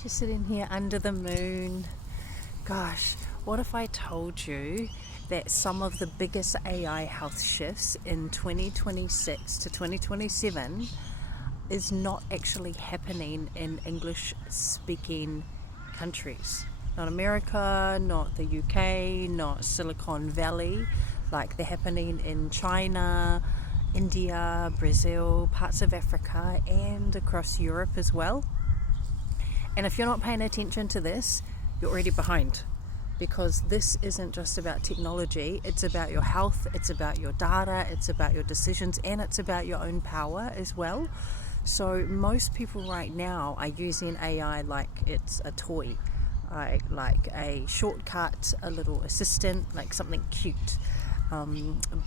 just sitting here under the moon. Gosh, what if I told you that some of the biggest AI health shifts in 2026 to 2027 is not actually happening in English-speaking countries? Not America, not the UK, not Silicon Valley. Like, they're happening in China, India, Brazil, parts of Africa, and across Europe as well. And if you're not paying attention to this, you're already behind, because this isn't just about technology. It's about your health, it's about your data, it's about your decisions, and it's about your own power as well. So most people right now are using AI like it's a toy, like a shortcut, a little assistant, like something cute.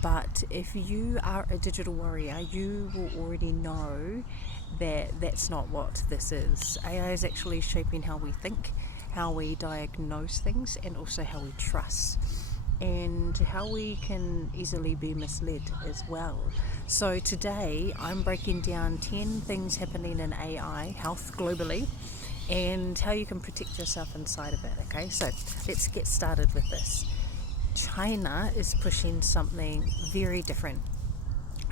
But if you are a digital warrior, you will already know that that's not what this is. AI is actually shaping how we think, how we diagnose things, and also how we trust, and how we can easily be misled as well. So today I'm breaking down 10 things happening in AI health globally and how you can protect yourself inside of it. Okay, so let's get started with this. China is pushing something very different,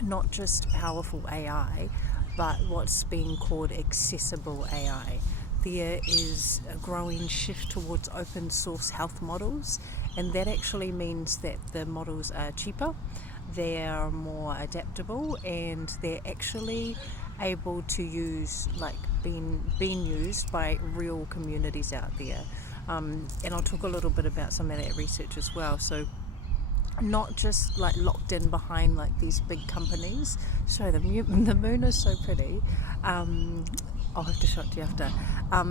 not just powerful AI, but what's being called accessible AI. There is a growing shift towards open source health models, and that actually means that the models are cheaper, they're more adaptable, and they're actually able to use, like being used by real communities out there. And I'll talk a little bit about some of that research as well. So not just like locked in behind like these big companies. So the moon is so pretty. I'll have to show it to you after.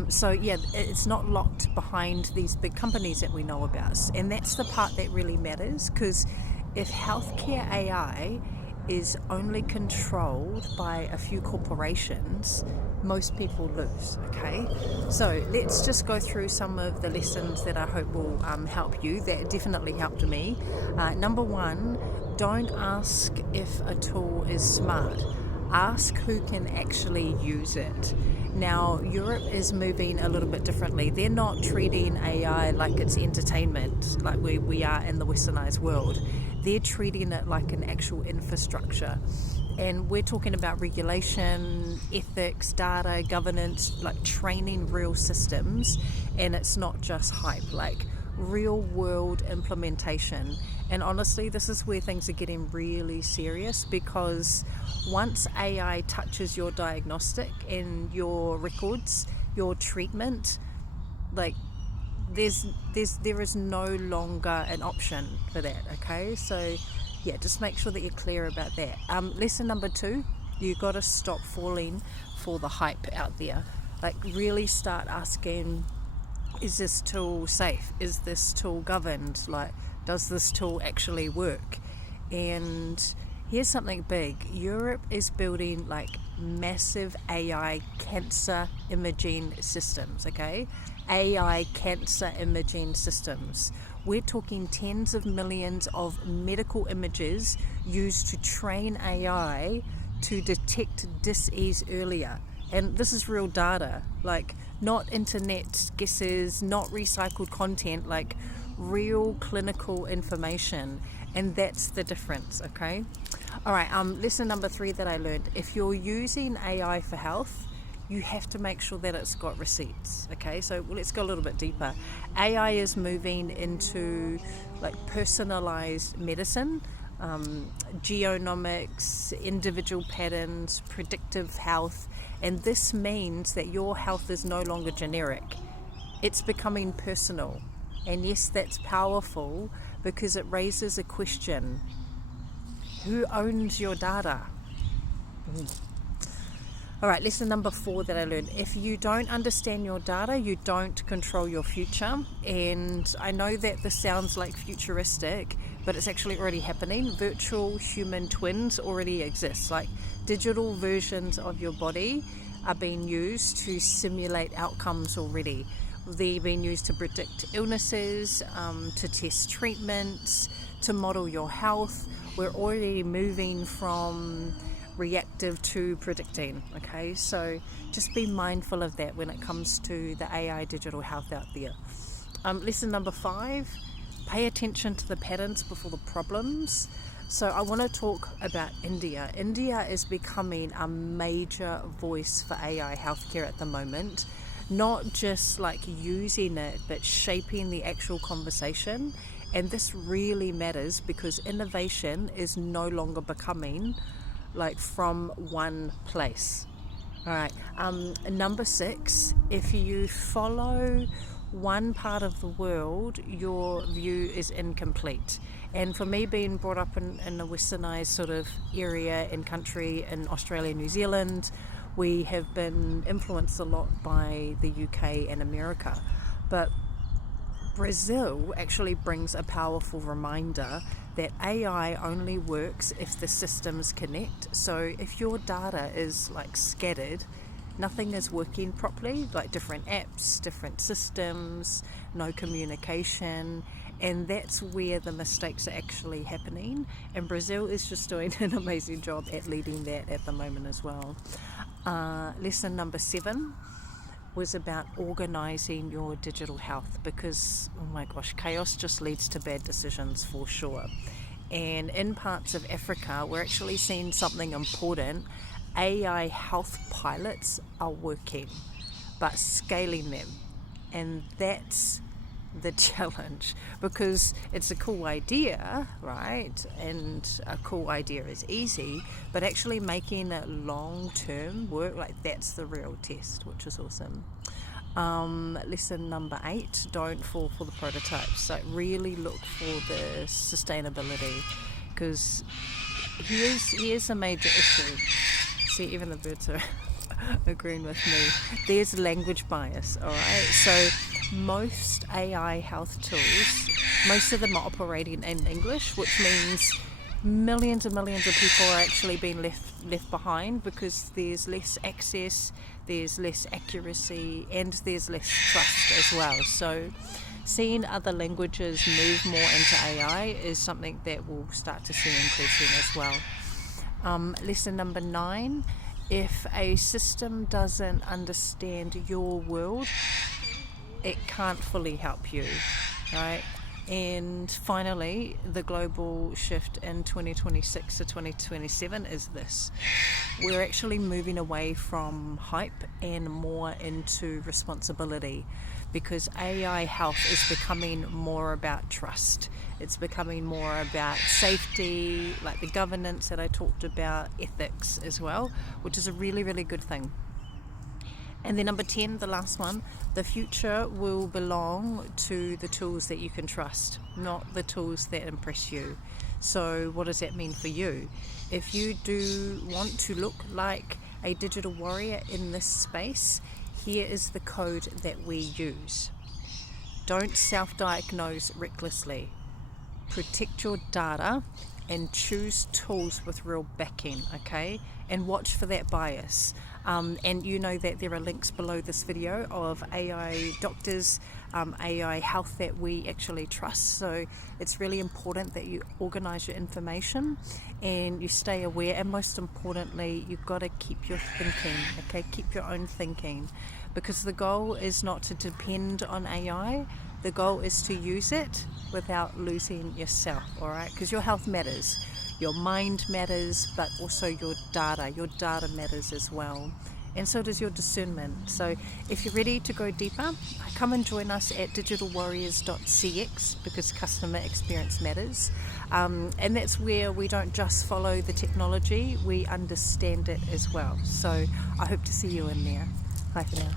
So yeah, it's not locked behind these big companies that we know about, and that's the part that really matters, because if healthcare AI is only controlled by a few corporations, most people lose. Okay, so let's just go through some of the lessons that I hope will help you. That definitely helped me. Number one, don't ask if a tool is smart. Ask who can actually use it. Now, Europe is moving a little bit differently. They're not treating AI like it's entertainment, like we are in the westernized world. They're treating it like an actual infrastructure. And we're talking about regulation, ethics, data, governance, like training real systems. And it's not just hype, like real world implementation. And honestly, this is where things are getting really serious, because once AI touches your diagnostic and your records, your treatment, like there is no longer an option for that. Okay, so yeah, just make sure that you're clear about that. Lesson number 2, you got to stop falling for the hype out there. Like, really start asking, is this tool safe? Is this tool governed? Like, does this tool actually work? And here's something big. Europe is building like massive AI cancer imaging systems, okay? AI cancer imaging systems. We're talking tens of millions of medical images used to train AI to detect disease earlier. And this is real data, like not internet guesses, not recycled content, like real clinical information. And that's the difference, okay? All right, lesson number 3 that I learned. If you're using AI for health, you have to make sure that it's got receipts, okay? So let's go a little bit deeper. AI is moving into like personalized medicine, genomics, individual patterns, predictive health, and this means that your health is no longer generic. It's becoming personal. And yes, that's powerful, because it raises a question. Who owns your data? All right, lesson number 4 that I learned. If you don't understand your data, you don't control your future. And I know that this sounds like futuristic, but it's actually already happening. Virtual human twins already exist. Like, digital versions of your body are being used to simulate outcomes already. They're being used to predict illnesses, to test treatments, to model your health. We're already moving from reactive to predicting. Okay, so just be mindful of that when it comes to the AI digital health out there. Lesson number 5, pay attention to the patterns before the problems. So I want to talk about India. India is becoming a major voice for AI healthcare at the moment. Not just like using it, but shaping the actual conversation. And this really matters because innovation is no longer becoming like from one place. All right. Number 6, if you follow one part of the world, your view is incomplete. And for me, being brought up in a westernized sort of area and country in Australia and New Zealand, we have been influenced a lot by the UK and America. But Brazil actually brings a powerful reminder that AI only works if the systems connect. So if your data is like scattered, nothing is working properly, like different apps, different systems, no communication, and that's where the mistakes are actually happening. And Brazil is just doing an amazing job at leading that at the moment as well. Lesson number 7 was about organizing your digital health, because oh my gosh, chaos just leads to bad decisions for sure. And in parts of Africa, we're actually seeing something important. AI health pilots are working, but scaling them, and that's the challenge, because it's a cool idea, right? And a cool idea is easy, but actually making it long term work, like that's the real test, which is awesome. Lesson number 8, don't fall for the prototypes. Like really look for the sustainability, because here's a major issue. See, even the birds are agreeing with me. There's language bias, all right? So most AI health tools, most of them are operating in English, which means millions and millions of people are actually being left behind, because there's less access, there's less accuracy, and there's less trust as well. So seeing other languages move more into AI is something that we'll start to see increasing as well. Lesson number 9, if a system doesn't understand your world, it can't fully help you, right? And finally, the global shift in 2026 to 2027 is this. We're actually moving away from hype and more into responsibility, because AI health is becoming more about trust. It's becoming more about safety, like the governance that I talked about, ethics as well, which is a really, really good thing. And then number 10, the last one, the future will belong to the tools that you can trust, not the tools that impress you. So what does that mean for you? If you do want to look like a digital warrior in this space, here is the code that we use. Don't self-diagnose recklessly. Protect your data and choose tools with real backing, okay? And watch for that bias. And you know that there are links below this video of AI doctors, AI health that we actually trust. So it's really important that you organize your information and you stay aware. And most importantly, you've got to keep your thinking, okay? Keep your own thinking, because the goal is not to depend on AI. The goal is to use it without losing yourself, all right? Because your health matters. Your mind matters, but also your data. Your data matters as well. And so does your discernment. So if you're ready to go deeper, come and join us at digitalwarriors.cx, because customer experience matters. And that's where we don't just follow the technology, we understand it as well. So I hope to see you in there. Bye for now.